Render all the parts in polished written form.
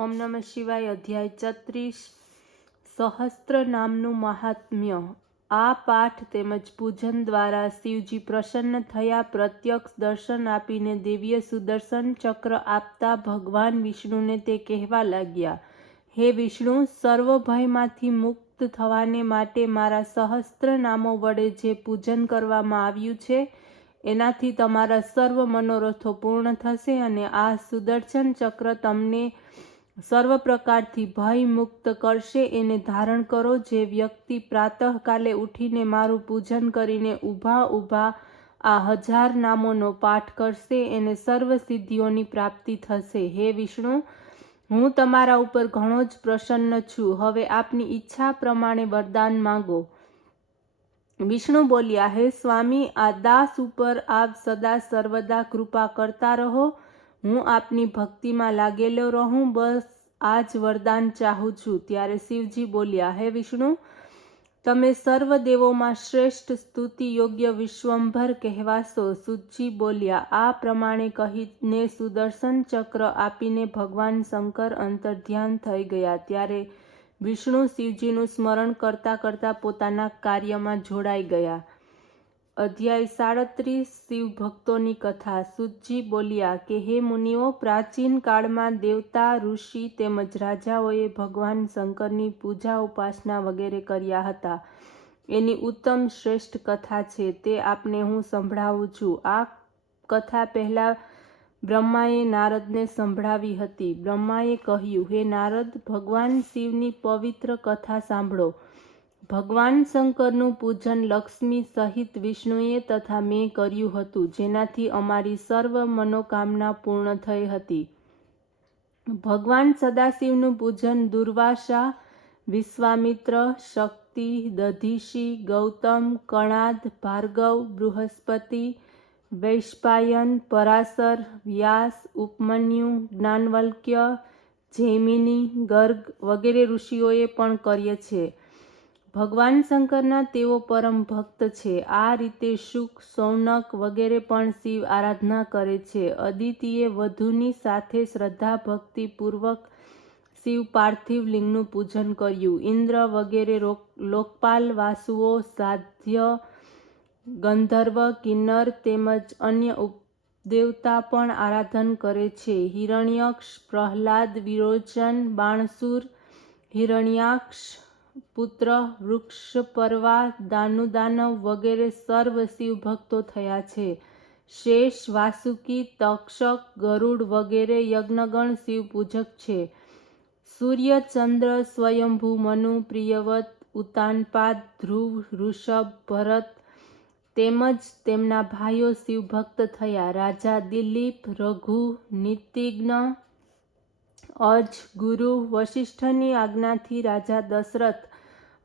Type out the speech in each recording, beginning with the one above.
ઓમ નમઃ શિવાય. અધ્યાય 34 સહસ્ત્ર નામનું મહાત્મ્ય. આ પાઠ તેમજ પૂજન દ્વારા શિવજી પ્રસન્ન થયા. પ્રત્યક્ષ દર્શન આપીને દિવ્ય સુદર્શન ચક્ર આપતા ભગવાન વિષ્ણુને તે કહેવા લાગ્યા, હે વિષ્ણુ, સર્વ ભયમાંથી મુક્ત થવાને માટે મારા સહસ્ત્ર નામો વડે જે પૂજન કરવામાં આવ્યું છે એનાથી તમારા સર્વ મનોરથો પૂર્ણ થશે અને આ સુદર્શન ચક્ર તમને સર્વ પ્રકારથી ભય મુક્ત કરશે. એને ધારણ કરો. જે વ્યક્તિ પ્રાતઃકાલે ઉઠીને મારું પૂજન કરીને ઊભા આ 1000 નામોનો પાઠ કરશે એને સર્વ સિદ્ધિઓની પ્રાપ્તિ થશે. હે વિષ્ણુ, હું તમારા ઉપર ઘણો જ પ્રસન્ન છું. હવે આપની ઈચ્છા પ્રમાણે વરદાન માંગો. વિષ્ણુ બોલ્યા, હે સ્વામી, આ દાસ ઉપર આપ સદા સર્વદા કૃપા કરતા રહો. હું આપની ભક્તિમાં લાગેલો રહું, બસ આ જ વરદાન ચાહું છું. ત્યારે શિવજી બોલ્યા, હે વિષ્ણુ, તમે સર્વ દેવોમાં શ્રેષ્ઠ સ્તુતિ યોગ્ય વિશ્વંભર કહેવાશો. સૂતજી બોલ્યા. આ પ્રમાણે કહીને સુદર્શન ચક્ર આપીને ભગવાન શંકર અંતર્ધ્યાન થઈ ગયા. ત્યારે વિષ્ણુ શિવજીનું સ્મરણ કરતા કરતા પોતાના કાર્યમાં જોડાઈ ગયા. અધ્યાય 37 શિવ ભક્તોની કથા. સૂતજી બોલ્યા કે હે મુનિઓ, પ્રાચીન કાળમાં દેવતા, ઋષિ તેમજ રાજાઓએ ભગવાન શંકરની પૂજા ઉપાસના વગેરે કર્યા હતા. એની ઉત્તમ શ્રેષ્ઠ કથા છે, તે આપને હું સંભળાવું છું. આ કથા પહેલા બ્રહ્માએ નારદને સંભળાવી હતી. બ્રહ્માએ કહ્યું, હે નારદ, ભગવાન શિવની પવિત્ર કથા સાંભળો. ભગવાન શંકરનું પૂજન લક્ષ્મી સહિત વિષ્ણુએ તથા મેં કર્યું હતું, જેનાથી અમારી સર્વ મનોકામના પૂર્ણ થઈ હતી. ભગવાન સદાશિવનું પૂજન દુર્વાસા, વિશ્વામિત્ર, શક્તિ, દધીશી, ગૌતમ, કણાદ, ભાર્ગવ, બૃહસ્પતિ, વૈશંપાયન, પરાશર, વ્યાસ, ઉપમન્યુ, જ્ઞાનવલ્ક્ય, જૈમિની, ગર્ગ વગેરે ઋષિઓએ પણ કર્ય છે. ભગવાન શંકરના તેઓ પરમ ભક્ત છે. આ રીતે શુક, શૌનક વગેરે પણ શિવ આરાધના કરે છે. અદિતિએ વધુની સાથે શ્રદ્ધા ભક્તિ પૂર્વક શિવ પાર્થિવ લિંગનું પૂજન કર્યું. ઇન્દ્ર વગેરે લોકપાલ, વાસુઓ, સાધ્ય, ગંધર્વ, કિન્નર તેમજ અન્ય ઉપદેવતા પણ આરાધન કરે છે. હિરણ્યક્ષ, પ્રહલાદ, વિરોચન, બાણસુર, હિરણ્યાક્ષ પુત્ર, વૃક્ષપર્વા, દાનુદાનવ વગેરે સર્વ શિવ ભક્તો થયા છે. શેષ, વાસુકી, તક્ષક, ગરુડ વગેરે યજ્ઞગણ શિવ પૂજક છે. સૂર્ય, ચંદ્ર, સ્વયંભૂ, મનુ, પ્રિયવત, ઉતાનપાદ, ધ્રુવ, ઋષભ, ભરત તેમજ તેમના ભાઈઓ શિવ ભક્ત થયા. રાજા દિલીપ, રઘુ, નીતિજ્ઞ, અજ, ગુરુ, વશિષ્ઠની આજ્ઞાથી રાજા દશરથ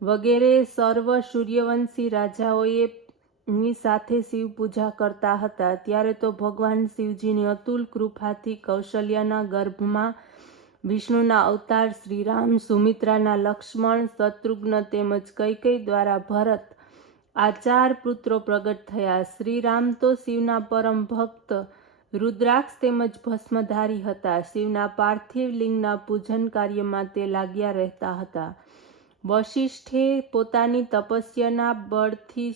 વગેરે સર્વ સૂર્યવંશી રાજાઓએ ની સાથે શિવ પૂજા કરતા હતા. ત્યારે તો ભગવાન શિવજીની અતુલ કૃપાથી કૌશલ્યાના ગર્ભમાં વિષ્ણુના અવતાર શ્રીરામ, સુમિત્રાના લક્ષ્મણ, શત્રુઘ્ન તેમજ કૈકેયી દ્વારા ભરત આ 4 પુત્રો પ્રગટ થયા. શ્રીરામ તો શિવના પરમ ભક્ત રુદ્રાક્ષ તેમજ ભસ્મધારી હતા. શિવના પાર્થિવ લિંગના પૂજન કાર્યમાં તે લાગ્યા રહેતા હતા. વશિષ્ઠે પોતાની તપસ્યાના બળથી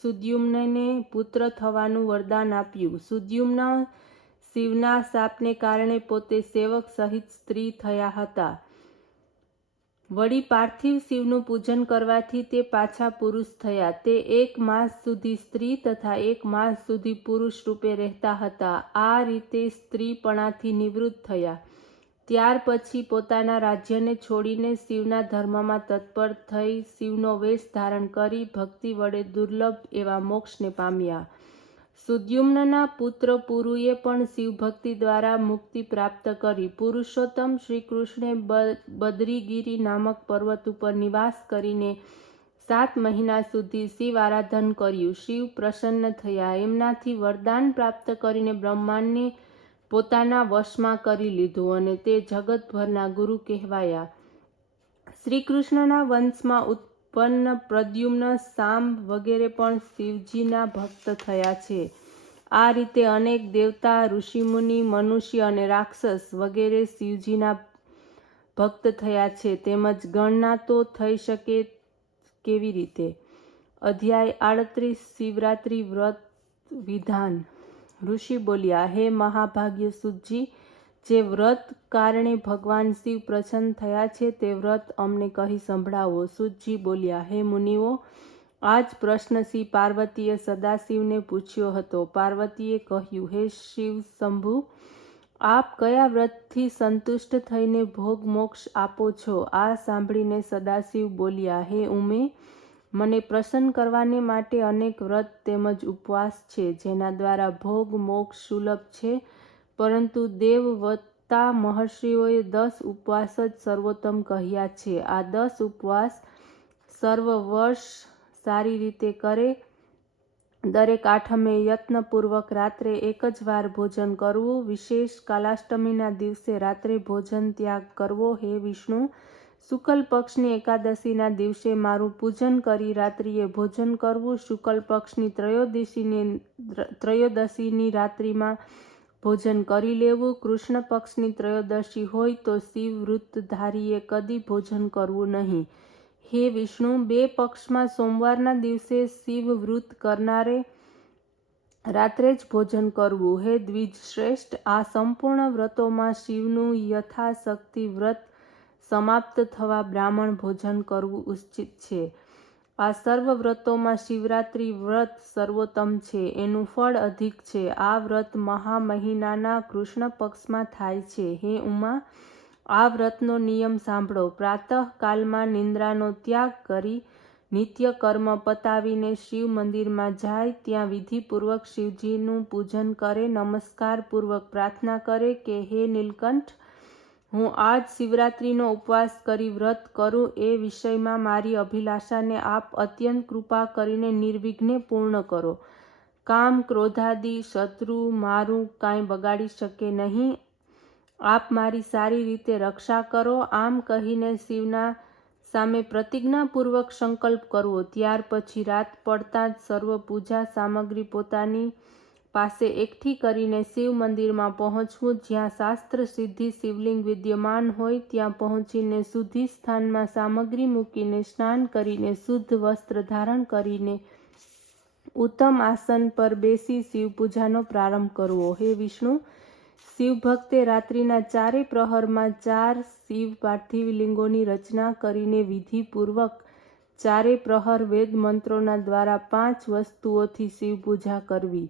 સુદ્યુમ્નને પુત્ર થવાનું વરદાન આપ્યું. સુદ્યુમ્ન શિવના શાપને કારણે પોતે સેવક સહિત સ્ત્રી થયા હતા. વળી પાર્થિવ શિવનું પૂજન કરવાથી તે પાછા પુરુષ થયા. તે 1 માસ સુધી સ્ત્રી તથા 1 માસ સુધી પુરુષ રૂપે રહેતા હતા. આ રીતે સ્ત્રીપણાથી નિવૃત્ત થયા. ત્યાર પછી પોતાના રાજ્યને છોડીને શિવના ધર્મમાં તત્પર થઈ શિવનો વેશ ધારણ કરી ભક્તિ વડે દુર્લભ એવા મોક્ષને પામ્યા. સુદ્યુમ્નના પુત્ર પુરુએ પણ શિવભક્તિ દ્વારા મુક્તિ પ્રાપ્ત કરી. પુરુષોત્તમ શ્રીકૃષ્ણે બદ્રીગીરી નામક પર્વત ઉપર નિવાસ કરીને 7 મહિના સુધી શિવ આરાધન કર્યું. શિવ પ્રસન્ન થયા. એમનાથી વરદાન પ્રાપ્ત કરીને બ્રહ્માંડને પોતાના વશમાં કરી લીધું અને તે જગતભરના ગુરુ કહેવાયા. શ્રીકૃષ્ણના વંશમાં ઉત્પન્ન પ્રદ્યુમ્ન, સાંબ વગેરે પણ શિવજીના ભક્ત થયા છે. આ રીતે અનેક દેવતા, ઋષિમુનિ, મનુષ્ય અને રાક્ષસ વગેરે શિવજીના ભક્ત થયા છે, તેમજ ગણના તો થઈ શકે કેવી રીતે. અધ્યાય 38 શિવરાત્રિ વ્રત વિધાન. ઋષિ બોલ્યા, હે મહાભાગ્ય સુતજી, જે વ્રત કારણે ભગવાન શિવ પ્રસન્ન થયા છે તે વ્રત અમને કહી સંભળાવો. સુતજી બોલ્યા, હે મુનિઓ, આ જ પ્રશ્ન શ્રી પાર્વતીએ સદાશિવને પૂછ્યો હતો. પાર્વતીએ કહ્યું, હે શિવ શંભુ, આપ કયા વ્રતથી સંતુષ્ટ થઈને ભોગ મોક્ષ આપો છો? આ સાંભળીને સદાશિવ બોલ્યા, હે ઉમે, મને પ્રસન્ન કરવાને માટે અનેક વ્રત તેમજ ઉપવાસ છે, જેના દ્વારા ભોગ મોક્ષ સુલભ છે, પરંતુ દેવવત્તા મહર્ષિઓએ 10 ઉપવાસ જ સર્વોત્તમ કહ્યા છે. આ 10 ઉપવાસ સર્વ વર્ષ સારી રીતે કરે. દરેક આઠમે યત્નપૂર્વક રાત્રે એક જ વાર ભોજન કરવું. વિશેષ કાલાષ્ટમીના દિવસે રાત્રે ભોજન ત્યાગ કરવો. હે વિષ્ણુ, શુક્લ પક્ષની એકાદશીના દિવસે મારું પૂજન કરી રાત્રિએ ભોજન કરવું. શુક્લ પક્ષની ત્રયોદશીની રાત્રિમાં ભોજન કરી લેવું. કૃષ્ણ પક્ષની ત્રયોદશી હોય તો શિવ વૃત્તધારીએ કદી ભોજન કરવું નહીં. હે વિષ્ણુ, બે પક્ષમાં સોમવારના દિવસે શિવ વૃત કરનારે રાત્રે જ ભોજન કરવું. હે દ્વિજશ્રેષ્ઠ, આ સંપૂર્ણ વ્રતોમાં શિવનું યથાશક્તિ વ્રત સમાપ્ત થવા બ્રાહ્મણ ભોજન કરવું ઉચિત છે. આ સર્વ વ્રતોમાં શિવરાત્રિ વ્રત સર્વોત્તમ છે, એનું ફળ અધિક છે. આ વ્રત મહા મહિનાના કૃષ્ણ પક્ષમાં થાય છે. હે ઉમા, આ વ્રતનો નિયમ સાંભળો. પ્રાતઃ કાલમાં નિંદ્રાનો ત્યાગ કરી નિત્ય કર્મ પતાવીને શિવ મંદિરમાં જાય, ત્યાં વિધિપૂર્વક શિવજીનું પૂજન કરે, નમસ્કાર પૂર્વક પ્રાર્થના કરે કે હે નીલકંઠ, હું આજ શિવરાત્રિનો ઉપવાસ કરી વ્રત કરું. એ વિષયમાં મારી અભિલાષાને આપ અત્યંત કૃપા કરીને નિર્વિઘ્ને પૂર્ણ કરો. કામ ક્રોધાદિ શત્રુ મારું કાંઈ બગાડી શકે નહીં. આપ મારી સારી રીતે રક્ષા કરો. આમ કહીને શિવના સામે પ્રતિજ્ઞાપૂર્વક સંકલ્પ કરવો. ત્યાર પછી રાત પડતાં જ સર્વ પૂજા સામગ્રી પોતાની પાસે એકઠી કરીને શિવ મંદિરમાં પહોંચવું. જ્યાં શાસ્ત્ર સિદ્ધિ શિવલિંગ વિદ્યમાન હોય ત્યાં પહોંચીને શુદ્ધિ સ્થાનમાં સામગ્રી મૂકીને સ્નાન કરીને શુદ્ધ વસ્ત્ર ધારણ કરીને ઉત્તમ આસન પર બેસી શિવ પૂજાનો પ્રારંભ કરવો. હે વિષ્ણુ, શિવભક્તે રાત્રિના 4 પ્રહરમાં 4 શિવ પાર્થિવ લિંગોની રચના કરીને વિધિપૂર્વક 4 પ્રહર વેદ મંત્રોના દ્વારા 5 વસ્તુઓથી શિવ પૂજા કરવી.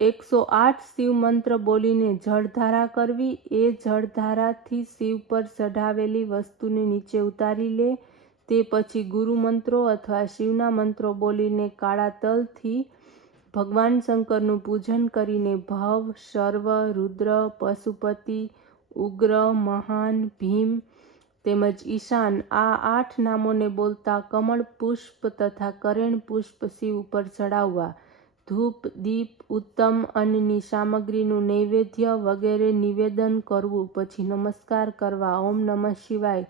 108 શિવ મંત્ર બોલીને જળધારા કરવી. એ જળધારાથી શિવ પર ચઢાવેલી વસ્તુને નીચે ઉતારી લે. તે પછી ગુરુ મંત્રો અથવા શિવના મંત્રો બોલીને કાળા તલથી ભગવાન શંકરનું પૂજન કરીને ભવ, સર્વ, રુદ્ર, પશુપતિ, ઉગ્ર, મહાન, ભીમ તેમજ ઈશાન આ 8 નામોને બોલતા કમળ પુષ્પ તથા કરેણ પુષ્પ શિવ ઉપર ચડાવવા. ધૂપ, દીપ, ઉત્તમ અન્નની સામગ્રીનું નૈવેદ્ય વગેરે નિવેદન કરવું. પછી નમસ્કાર કરવા. ઓમ નમઃ શિવાય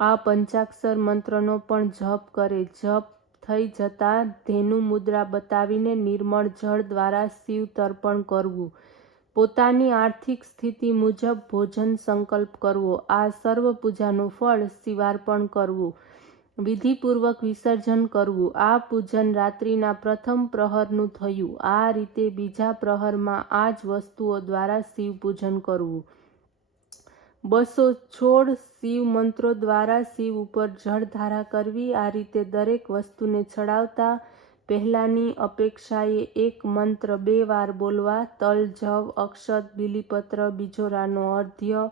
આ પંચાક્ષર મંત્રનો પણ જપ કરે. જપ થઈ જતાં ધેનુ મુદ્રા બતાવીને નિર્મળ જળ દ્વારા શિવ તર્પણ કરવું. પોતાની આર્થિક સ્થિતિ મુજબ ભોજન સંકલ્પ કરવો. આ સર્વ પૂજાનું ફળ શિવાર્પણ કરવું. વિધિપૂર્વક વિસર્જન કરવું. આ પૂજન રાત્રિના પ્રથમ પ્રહરનું થયું. આ રીતે બીજા પ્રહરમાં આ જ વસ્તુઓ દ્વારા શિવ પૂજન કરવું. 216 શિવ મંત્રો દ્વારા શિવ ઉપર જળધારા કરવી. આ રીતે દરેક વસ્તુને ચડાવતા પહેલાંની અપેક્ષાએ એક મંત્ર 2 વાર બોલવા. તલ, જવ, અક્ષત, બીલીપત્ર, બીજોરાનો અર્ધ્ય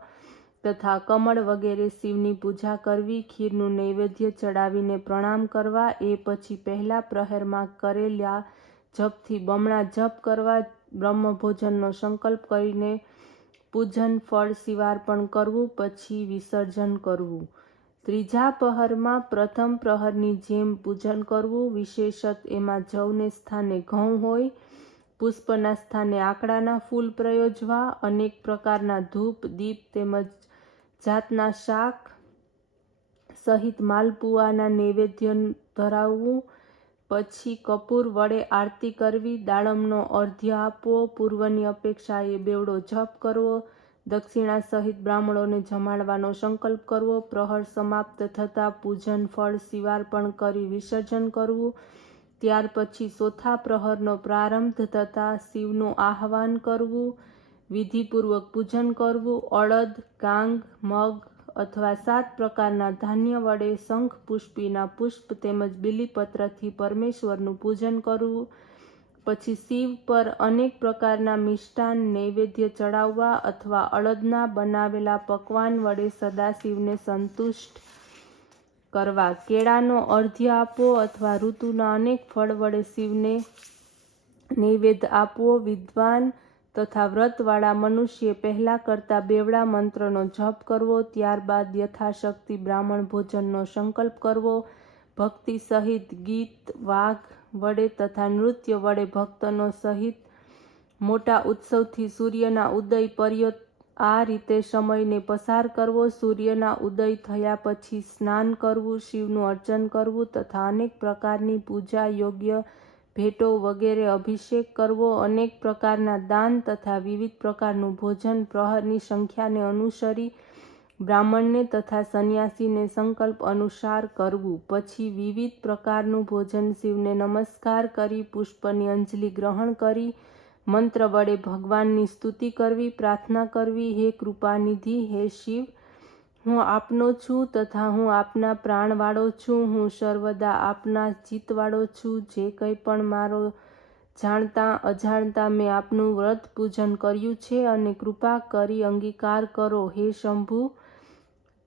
તથા કમળ વગેરે શિવની પૂજા કરવી. ખીરનું નૈવેદ્ય ચડાવીને પ્રણામ કરવા. એ પછી પહેલા પ્રહરમાં કરેલા જપથી બમણા જપ કરવા. બ્રહ્મભોજનનો સંકલ્પ કરીને પૂજન ફળ શિવાર્પણ કરવું. પછી વિસર્જન કરવું. ત્રીજા પ્રહરમાં પ્રથમ પ્રહરની જેમ પૂજન કરવું. વિશેષત એમાં જવને સ્થાને ઘઉં હોય. પુષ્પના સ્થાને આકડાના ફૂલ પ્રયોજવા. અનેક પ્રકારના ધૂપ, દીપ તેમજ જાતના શાક સહિત માલપુઆના નૈવેદ્ય ધરાવવું. પછી કપૂર વડે આરતી કરવી, દાડમનો અર્ધ્ય આપવો, પૂર્વની અપેક્ષાએ બેવડો જપ કરવો, દક્ષિણા સહિત બ્રાહ્મણોને જમાડવાનો સંકલ્પ કરવો, પ્રહર સમાપ્ત થતાં પૂજન ફળ શિવાર્પણ કરી વિસર્જન કરવું, ત્યાર પછી ચોથા પ્રહરનો પ્રારંભ થતાં શિવનું આહ્વાન કરવું, વિધિપૂર્વક પૂજન કરવું, અડદ, ગાંગ, મગ અથવા 7 પ્રકારના ધાન્ય વડે શંખ પુષ્પીના પુષ્પ તેમજ બીલીપત્રથી પરમેશ્વરનું પૂજન કરવું, પછી શિવ પર અનેક પ્રકારના મિષ્ટાન નૈવેદ્ય ચડાવવા અથવા અડદના બનાવેલા પકવાન વડે સદાશિવને સંતુષ્ટ કરવા, કેળાનો અર્ધ્ય આપવો અથવા ઋતુના અનેક ફળ વડે શિવને નૈવેદ્ય આપવો, વિદ્વાન તથા વ્રતવાળા મનુષ્યે પહેલા કરતા બેવડા મંત્રનો જપ કરવો, ત્યારબાદ યથાશક્તિ બ્રાહ્મણ ભોજનનો સંકલ્પ કરવો, ભક્તિ સહિત ગીત વાગ વડે તથા નૃત્ય વડે ભક્તનો સહિત મોટા ઉત્સવથી સૂર્યના ઉદય પર્યંત આ રીતે સમયને પસાર કરવો, સૂર્યના ઉદય થયા પછી સ્નાન કરવું, શિવનું અર્ચન કરવું તથા અનેક પ્રકારની પૂજા યોગ્ય ભેટો વગેરે અભિષેક કરવો, અનેક પ્રકારના દાન તથા વિવિધ પ્રકારનું ભોજન પ્રહરની સંખ્યાને અનુસરી બ્રાહ્મણને તથા સંન્યાસીને સંકલ્પ અનુસાર કરવું, પછી વિવિધ પ્રકારનું ભોજન શિવને નમસ્કાર કરી પુષ્પની અંજલિ ગ્રહણ કરી મંત્ર વડે ભગવાનની સ્તુતિ કરવી, પ્રાર્થના કરવી, હે કૃપાનિધિ, હે શિવ, હું આપનો છું તથા હું આપના પ્રાણવાળો છું, હું સર્વદા આપના ચિત્તવાળો છું, જે કંઈ પણ મારો જાણતા અજાણતા મેં આપનું વ્રત પૂજન કર્યું છે અને કૃપા કરી અંગીકાર કરો, હે શંભુ,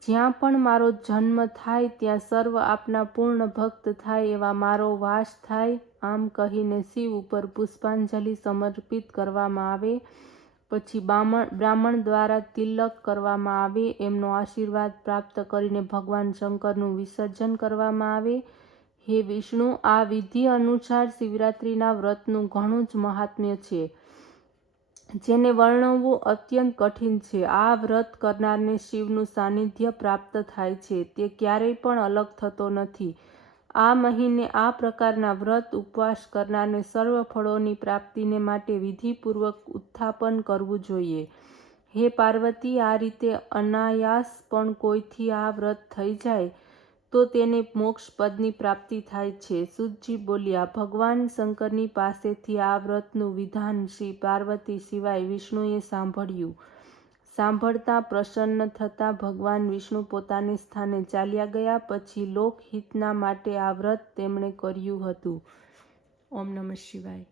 જ્યાં પણ મારો જન્મ થાય ત્યાં સર્વ આપના પૂર્ણ ભક્ત થાય એવા મારો વાસ થાય. આમ કહીને શિવ ઉપર પુષ્પાંજલિ સમર્પિત કરવામાં આવે. પછી બ્રાહ્મણ દ્વારા તિલક કરવામાં આવે. એમનો આશીર્વાદ પ્રાપ્ત કરીને ભગવાન શંકરનું વિસર્જન કરવામાં આવે. હે વિષ્ણુ, આ વિધિ અનુસાર શિવરાત્રિના વ્રતનું ઘણું જ મહાત્મ્ય છે, જેને વર્ણવવું અત્યંત કઠિન છે. આ વ્રત કરનારને શિવનું સાનિધ્ય પ્રાપ્ત થાય છે, તે ક્યારેય પણ અલગ થતો નથી. આ મહિને આ પ્રકારના વ્રત ઉપવાસ કરનારને સર્વ ફળોની પ્રાપ્તિને માટે વિધિપૂર્વક ઉત્થાપન કરવું જોઈએ. હે પાર્વતી, આ રીતે અનાયાસ પણ કોઈથી આ વ્રત થઈ જાય તો તેને મોક્ષ પદની પ્રાપ્તિ થાય છે. સૂતજી બોલ્યા, ભગવાન શંકરની પાસેથી આ વ્રતનું વિધાન શ્રી પાર્વતી સિવાય વિષ્ણુએ સાંભળ્યું. સાંભળતા પ્રસન્ન થતા ભગવાન વિષ્ણુ પોતાને સ્થાને ચાલ્યા ગયા. પછી લોકહિતના માટે આ વ્રત તેમણે કર્યું હતું. ઓમ નમઃ શિવાય.